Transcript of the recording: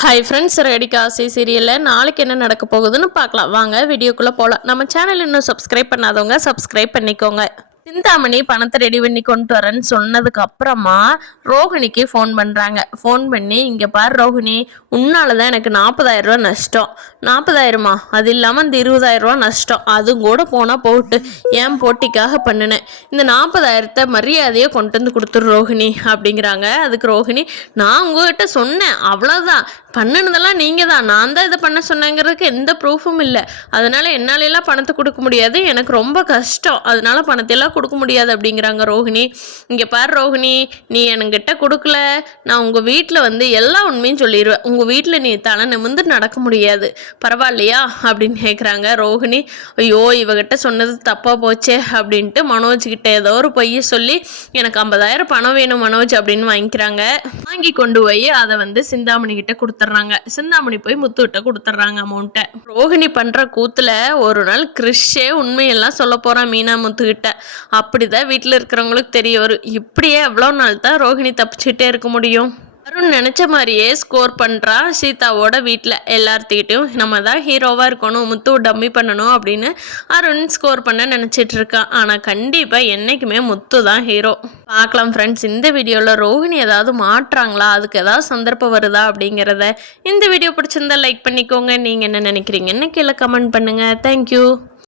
Hi friends, ரெடிகா ஆசை சீரியலில் நாளைக்கு என்ன நடக்க போகுதுன்னு பார்க்கலாம். வாங்க வீடியோக்குள்ளே போகலாம். நம்ம சேனல் இன்னும் சப்ஸ்கிரைப் பண்ணாதவங்க சப்ஸ்கிரைப் பண்ணிக்கோங்க. சிந்தாமணி பணத்தை ரெடி பண்ணி கொண்டு வரேன்னு சொன்னதுக்கு அப்புறமா ரோஹிணிக்கு ஃபோன் பண்ணுறாங்க. ஃபோன் பண்ணி, இங்கே பாரு ரோஹிணி, உன்னால தான் எனக்கு 40,000 நஷ்டம். 40,000மா? அது இல்லாமல் இந்த 20,000 நஷ்டம். அதுவும் கூட போனால் போட்டு ஏன் போட்டிக்காக பண்ணினேன். இந்த 40,000 மரியாதையை கொண்டு வந்து கொடுத்துரு ரோஹிணி அப்படிங்கிறாங்க. அதுக்கு ரோஹிணி, நான் உங்ககிட்ட சொன்னேன், அவ்வளோதான், பண்ணினதெல்லாம் நீங்கள் தான், நான் தான் இதை பண்ண சொன்னேங்கிறதுக்கு எந்த ப்ரூஃபும் இல்லை. அதனால் என்னாலெல்லாம் பணத்தை கொடுக்க முடியாது, எனக்கு ரொம்ப கஷ்டம், அதனால பணத்தையெல்லாம் கொடுக்க முடியாது அப்படிங்கிறாங்க ரோஹிணி. இங்கே பாரு ரோஹிணி, நீ என்கிட்ட கொடுக்கல, நான் உங்கள் வீட்டில் வந்து எல்லா உண்மையும் சொல்லிடுவேன். உங்கள் வீட்டில் நீ தலை நிமிர்ந்து நடக்க முடியாது, பரவாயில்லையா அப்படின்னு கேட்குறாங்க. ரோஹிணி, ஐயோ இவகிட்ட சொன்னது தப்பாக போச்சே அப்படின்ட்டு மனோஜ்கிட்ட ஏதோ ஒரு பொய்யை சொல்லி எனக்கு 50,000 பணம் வேணும் மனோஜ் அப்படின்னு வாங்கிக்கிறாங்க. வாங்கி கொண்டு போய் அதை வந்து சிந்தாமணி கிட்ட கொடுத்துட்றாங்க. சிந்தாமணி போய் முத்துக்கிட்ட கொடுத்துட்றாங்க அமௌண்ட்டை. ரோஹிணி பண்ணுற கூத்துல ஒரு நாள் கிறிஷே உண்மையெல்லாம் சொல்ல போகிறான் மீனா முத்துக்கிட்ட. அப்படிதான் வீட்டில் இருக்கிறவங்களுக்கு தெரிய வரும். இப்படியே எவ்வளோ நாள் தான் ரோஹிணி தப்பிச்சுட்டே இருக்க முடியும்? அருண் நினச்ச மாதிரியே ஸ்கோர் பண்ணுறான் சீதாவோட வீட்டில். எல்லார்த்துக்கிட்டையும் நம்ம தான் ஹீரோவாக இருக்கணும், முத்து டம்மி பண்ணணும் அப்படின்னு அருண் ஸ்கோர் பண்ண நினச்சிட்டு இருக்கான். ஆனால் கண்டிப்பாக என்றைக்குமே முத்து தான் ஹீரோ. பார்க்கலாம் ஃப்ரெண்ட்ஸ், இந்த வீடியோவில் ரோஹிணி ஏதாவது மாட்டுறாங்களா, அதுக்கு ஏதாவது சந்தர்ப்பம் வருதா அப்படிங்கிறத. இந்த வீடியோ பிடிச்சிருந்தா லைக் பண்ணிக்கோங்க. நீங்கள் என்ன நினைக்கிறீங்கன்னு கீழே கமெண்ட் பண்ணுங்கள். தேங்க்யூ.